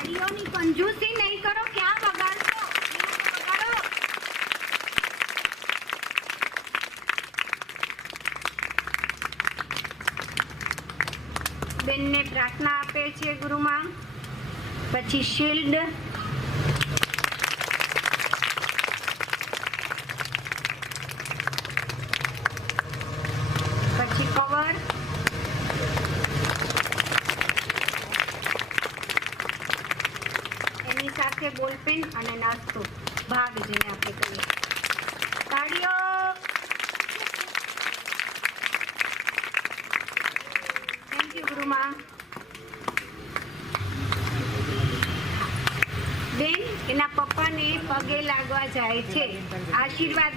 તાળીઓની કંજૂસી નહીં કરો ક્યાં બગાડશો? તો બેનને પ્રાર્થના આપે છે ગુરુમાં. પછી શિલ્ડ પછી કવર એની સાથે બોલપેન અને નાસ્તો. ભાગ જેને આપણે કહીએ તાળીઓ થેન્ક યુ ગુરુમાં. બેન, એના પપ્પાને પગે લાગવા જાય છે. આશીર્વાદ